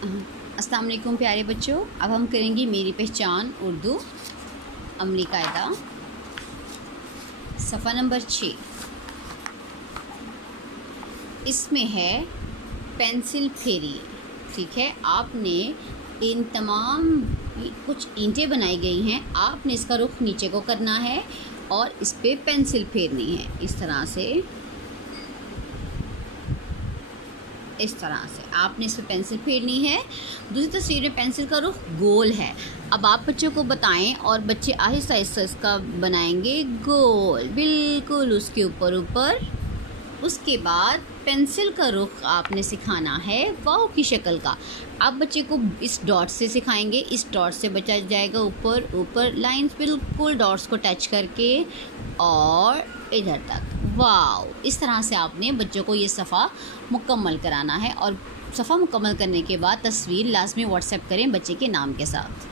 अस्सलाम वालेकुम प्यारे बच्चों। अब हम करेंगे मेरी पहचान उर्दू अमली कायदा सफ़ा नंबर 6। इसमें है पेंसिल फेरी। ठीक है, आपने इन तमाम कुछ ईंटें बनाई गई हैं, आपने इसका रुख नीचे को करना है और इस पर पेंसिल फेरनी है। इस तरह से आपने इस पर पेंसिल फेरनी है। दूसरी तस्वीर में पेंसिल का रुख गोल है। अब आप बच्चों को बताएं और बच्चे आहिस्ता आहिस्ता इसका बनाएंगे गोल, बिल्कुल उसके ऊपर। उसके बाद पेंसिल का रुख आपने सिखाना है वाव की शक्ल का। आप बच्चे को इस डॉट से सिखाएंगे, इस डॉट से बचा जाएगा ऊपर लाइंस बिल्कुल डॉट्स को टच करके और इधर तक वाव। इस तरह से आपने बच्चों को ये सफ़ा मुकम्मल कराना है और सफ़ा मुकम्मल करने के बाद तस्वीर लाजमी व्हाट्सएप करें बच्चे के नाम के साथ।